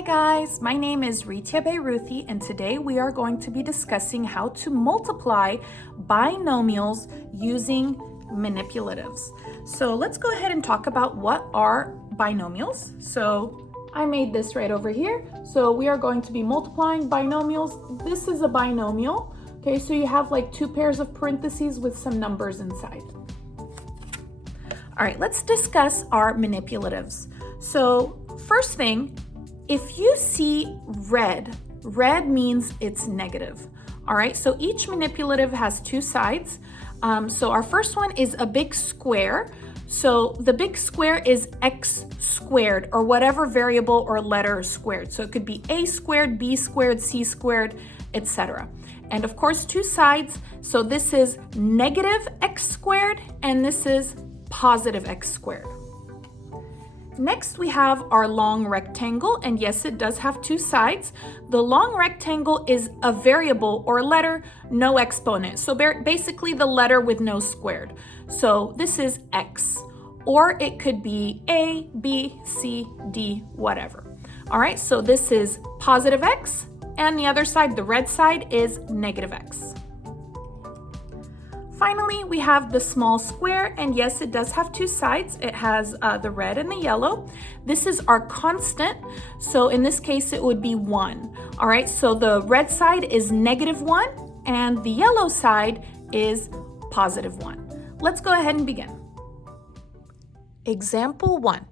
Hi guys, my name is Ritia Beiruthi and today we are going to be discussing how to multiply binomials using manipulatives. So let's go ahead and talk about what are binomials. So I made this right over here. So we are going to be multiplying binomials. This is a binomial. Okay, so you have like two pairs of parentheses with some numbers inside. All right, let's discuss our manipulatives. So first thing, if you see red means it's negative. All right, so each manipulative has two sides. So our first one is a big square. So the big square is x squared, or whatever variable or letter is squared. So it could be a squared, b squared, c squared, etc. And of course, two sides. So this is negative x squared, and this is positive x squared. Next, we have our long rectangle, and yes, it does have two sides. The long rectangle is a variable or letter, no exponent. So basically the letter with no squared. So this is x, or it could be a, b, c, d, whatever. All right, so this is positive x, and the other side, the red side, is negative x. Finally, we have the small square, and yes, it does have two sides. It has the red and the yellow. This is our constant, so in this case, it would be 1. All right, so the red side is -1, and the yellow side is +1. Let's go ahead and begin. Example 1,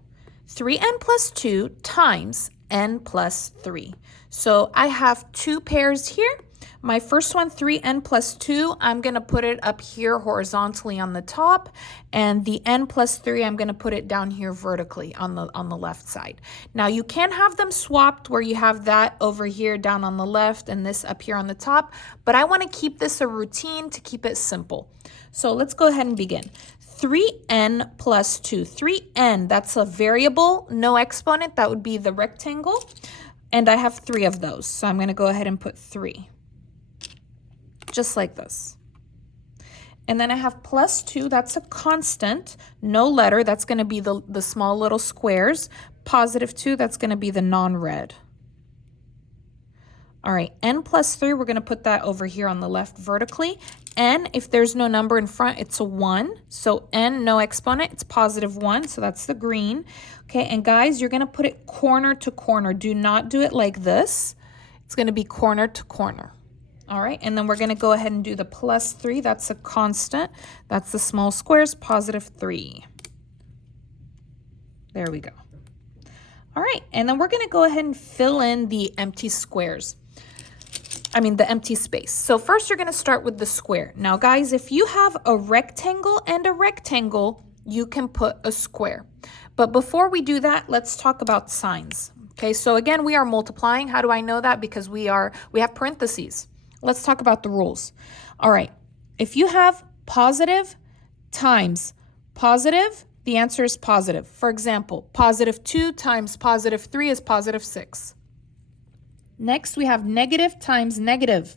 3n plus 2 times n plus 3. So I have two pairs here. My first one, 3n plus 2, I'm going to put it up here horizontally on the top, and the n plus 3, I'm going to put it down here vertically on the left side. Now, you can have them swapped where you have that over here down on the left and this up here on the top, but I want to keep this a routine to keep it simple. So let's go ahead and begin. 3n plus 2. 3n, that's a variable, no exponent. That would be the rectangle, and I have 3 of those, so I'm going to go ahead and put 3. Just like this. And then I have plus 2, that's a constant, no letter, that's going to be the small little squares. Positive 2, that's going to be the non-red. All right, n plus 3, we're going to put that over here on the left vertically. N, if there's no number in front, it's a 1. So n, no exponent, it's +1, so that's the green. Okay, and guys, you're going to put it corner to corner. Do not do it like this. It's going to be corner to corner. All right, and then we're going to go ahead and do the plus 3. That's a constant. That's the small squares, +3. There we go. All right, and then we're going to go ahead and fill in the empty squares. The empty space. So first you're going to start with the square. Now, guys, if you have a rectangle and a rectangle, you can put a square. But before we do that, let's talk about signs. Okay, so again, we are multiplying. How do I know that? Because we have parentheses. Let's talk about the rules. All right, if you have positive times positive, the answer is positive. For example, +2 times +3 is +6. Next, we have negative times negative.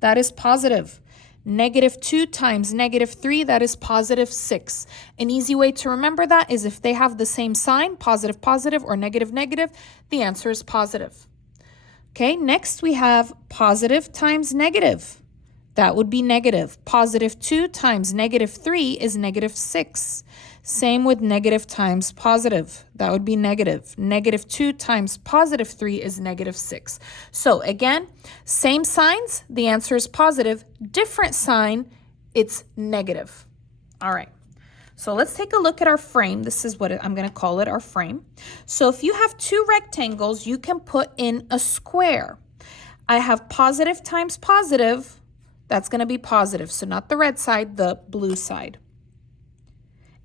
That is positive. -2 times -3, that is +6. An easy way to remember that is if they have the same sign, positive, positive, or negative, negative, the answer is positive. Okay, next we have positive times negative. That would be negative. +2 times -3 is -6. Same with negative times positive. That would be negative. -2 times +3 is -6. So again, same signs, the answer is positive. Different sign, it's negative. All right. So let's take a look at our frame. This is what I'm going to call it, our frame. So if you have two rectangles, you can put in a square. I have positive times positive. That's going to be positive. So not the red side, the blue side.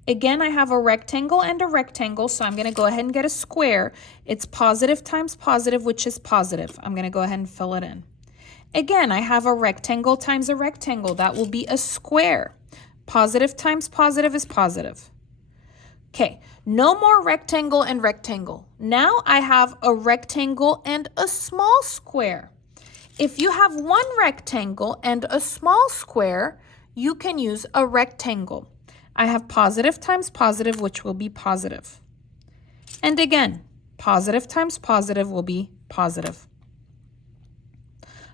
Again, I have a rectangle and a rectangle, so I'm going to go ahead and get a square. It's positive times positive, which is positive. I'm going to go ahead and fill it in. Again, I have a rectangle times a rectangle. That will be a square. Positive times positive is positive. Okay, no more rectangle and rectangle. Now I have a rectangle and a small square. If you have one rectangle and a small square, you can use a rectangle. I have positive times positive, which will be positive. And again, Positive times positive will be positive.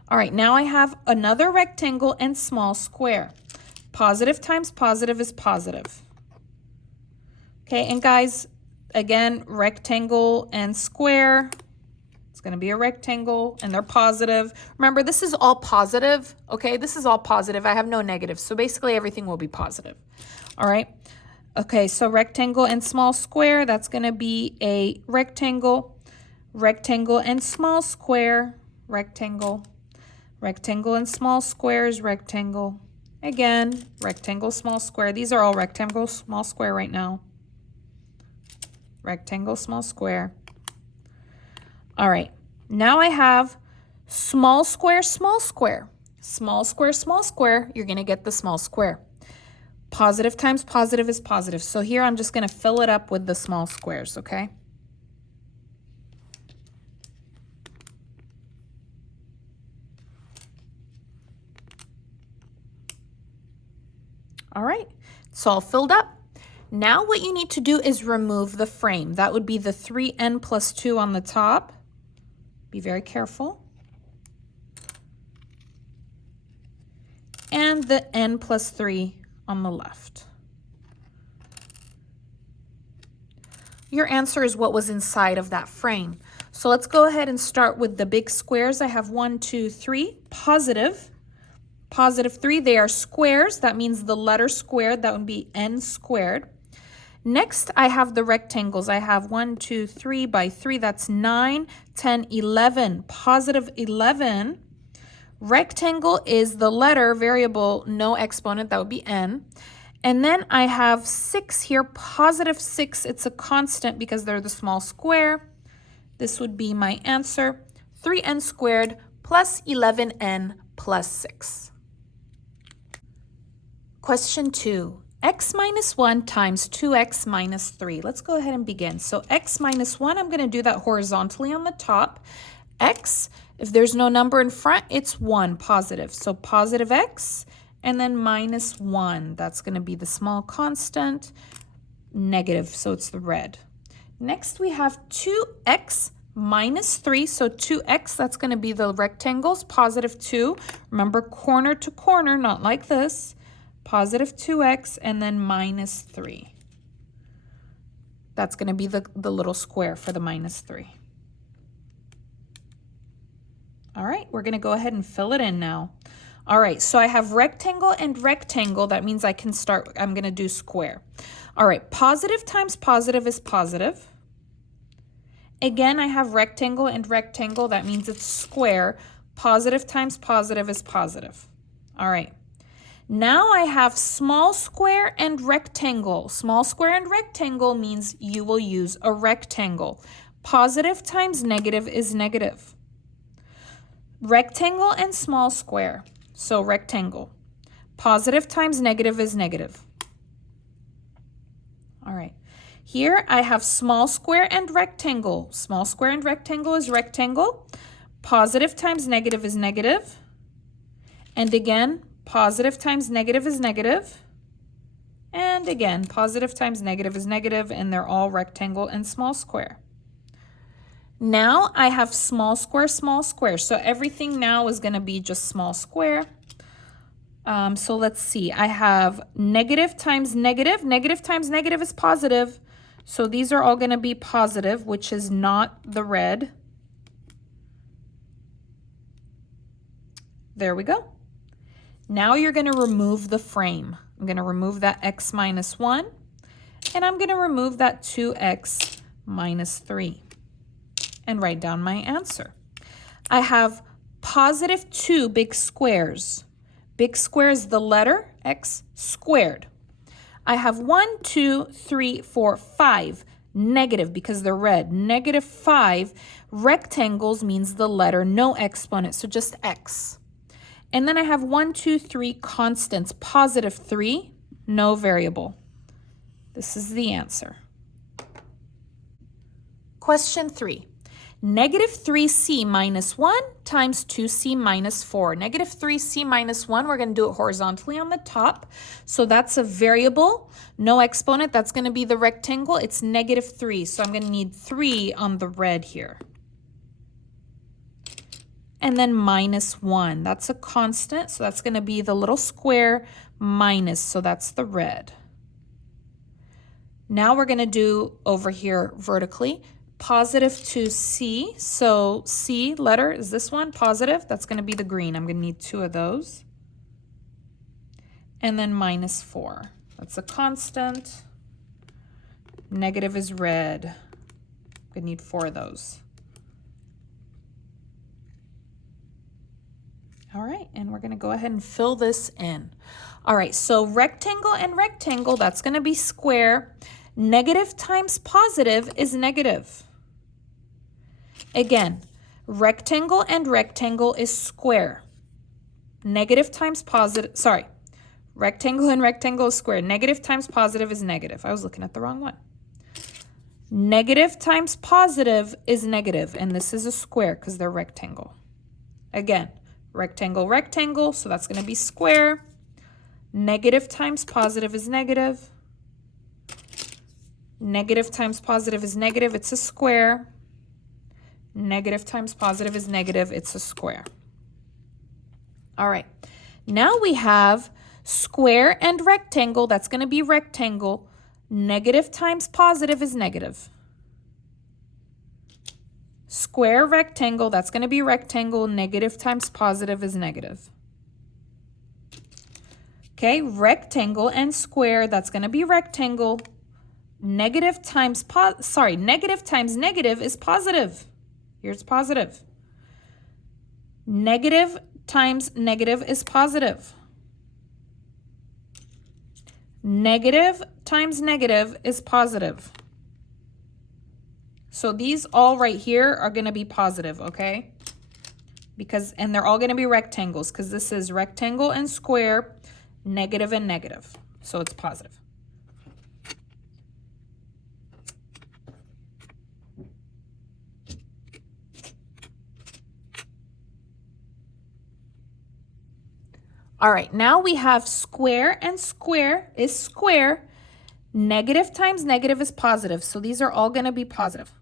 All right, now I have another rectangle and small square. Positive times positive is positive. Okay, and guys, again, rectangle and square. It's going to be a rectangle, and they're positive. Remember, this is all positive, okay? This is all positive. I have no negatives, so basically everything will be positive. All right? Okay, so rectangle and small square, that's going to be a rectangle. Rectangle and small square, rectangle. Rectangle and small squares, rectangle. Again, rectangle, small square. These are all rectangle, small square right now. Rectangle, small square. All right, now I have small square, small square. Small square, small square, you're gonna get the small square. Positive times positive is positive. So here I'm just gonna fill it up with the small squares, okay? All right, it's all filled up. Now what you need to do is remove the frame. That would be the 3n plus 2 on the top. Be very careful. And the n plus 3 on the left. Your answer is what was inside of that frame. So let's go ahead and start with the big squares. I have 1, 2, 3, positive. Positive 3, they are squares. That means the letter squared, that would be n squared. Next, I have the rectangles. I have 1, 2, 3 by 3. That's 9, 10, 11. Positive 11. Rectangle is the letter variable, no exponent. That would be n. And then I have 6 here. Positive 6. It's a constant because they're the small square. This would be my answer. 3n squared plus 11n plus 6. Question 2. X minus 1 times 2x minus 3. Let's go ahead and begin. So x minus 1, I'm going to do that horizontally on the top. X, if there's no number in front, it's 1, positive. So positive x, and then minus 1. That's going to be the small constant, negative, so it's the red. Next, we have 2x minus 3. So 2x, that's going to be the rectangles, positive 2. Remember, corner to corner, not like this. Positive 2x and then minus 3. That's going to be the little square for the minus 3. All right, we're going to go ahead and fill it in now. All right, so I have rectangle and rectangle. That means I can start, I'm going to do square. All right, positive times positive is positive. Again, I have rectangle and rectangle. That means it's square. Positive times positive is positive. All right. Now I have small square and rectangle. Small square and rectangle means you will use a rectangle. Positive times negative is negative. Rectangle and small square. So rectangle. Positive times negative is negative. All right. Here I have small square and rectangle. Small square and rectangle is rectangle. Positive times negative is negative. And again, positive times negative is negative. And again, positive times negative is negative, and they're all rectangle and small square. Now I have small square, small square. So everything now is going to be just small square. So let's see. I have negative times negative. Negative times negative is positive. So these are all going to be positive, which is not the red. There we go. Now you're going to remove the frame. I'm going to remove that x minus 1, and I'm going to remove that 2x minus 3, and write down my answer. I have positive 2 big squares. Big square is the letter x squared. I have 1, 2, 3, 4, 5 negative because they're red. Negative 5 rectangles means the letter no exponent, so just x. And then I have 1, 2, 3 constants, positive 3, no variable. This is the answer. Question 3. Negative 3c minus 1 times 2c minus 4. Negative 3c minus 1, we're going to do it horizontally on the top. So that's a variable, no exponent. That's going to be the rectangle. It's negative 3. So I'm going to need 3 on the red here. And then minus 1. That's a constant. So that's going to be the little square minus. So that's the red. Now we're going to do over here vertically. Positive 2c, so C letter is this one, positive, that's going to be the green. I'm going to need 2 of those. And then minus 4, that's a constant. Negative is red. I'm going to need 4 of those. All right, and we're going to go ahead and fill this in. All right, so rectangle and rectangle, that's going to be square. Negative times positive is negative. Again, rectangle and rectangle is square. Negative times positive, sorry, rectangle and rectangle is square. Negative times positive is negative. I was looking at the wrong one. Negative times positive is negative, and this is a square because they're rectangle. Again, rectangle, rectangle, so that's going to be square. Negative times positive is negative. Negative times positive is negative, it's a square. Negative times positive is negative, it's a square. All right, now we have square and rectangle, that's going to be rectangle. Negative times positive is negative. Square, rectangle, that's going to be rectangle. Negative times positive is negative. Okay, rectangle and square, that's going to be rectangle. Negative times negative is positive. Here's positive. Negative times negative is positive. Negative times negative is positive. So these all right here are going to be positive, okay? And they're all going to be rectangles because this is rectangle and square, negative and negative. So it's positive. All right, now we have square and square is square. Negative times negative is positive. So these are all going to be positive.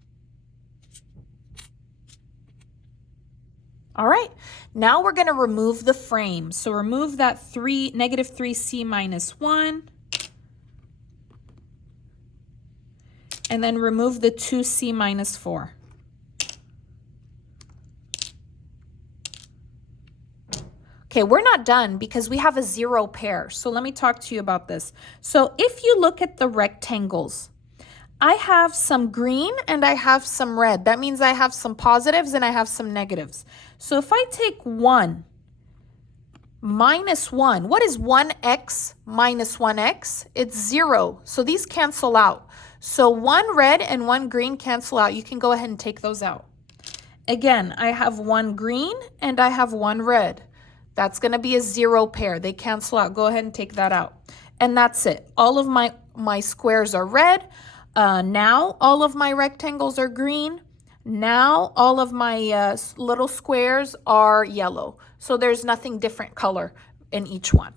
All right, now we're going to remove the frame. So remove that negative 3c minus 1. And then remove the 2c minus 4. Okay, we're not done because we have a 0 pair. So let me talk to you about this. So if you look at the rectangles, I have some green and I have some red. That means I have some positives and I have some negatives. So if I take 1 minus 1, what is 1x minus 1x? It's 0. So these cancel out. So 1 red and 1 green cancel out. You can go ahead and take those out. Again, I have 1 green and I have 1 red. That's going to be a 0 pair. They cancel out. Go ahead and take that out. And that's it. All of my squares are red. Now all of my rectangles are green. Now all of my little squares are yellow. So there's nothing different color in each one.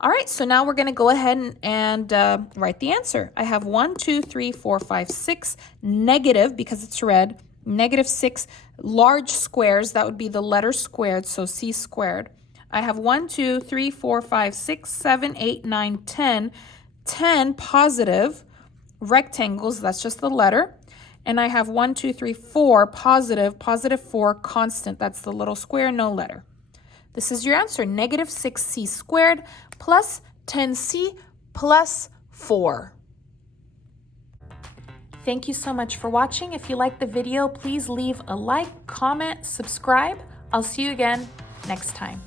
All right, so now we're going to go ahead and write the answer. I have 1, 2, 3, 4, 5, 6 negative, because it's red, negative 6 large squares. That would be the letter squared, so C squared. I have 1, 2, 3, 4, 5, 6, 7, 8, 9, 10. 10 positive rectangles, that's just the letter. And I have 1, 2, 3, 4 positive 4 constant. That's the little square, no letter. This is your answer, negative 6c squared plus 10c plus 4. Thank you so much for watching. If you liked the video, please leave a like, comment, subscribe. I'll see you again next time.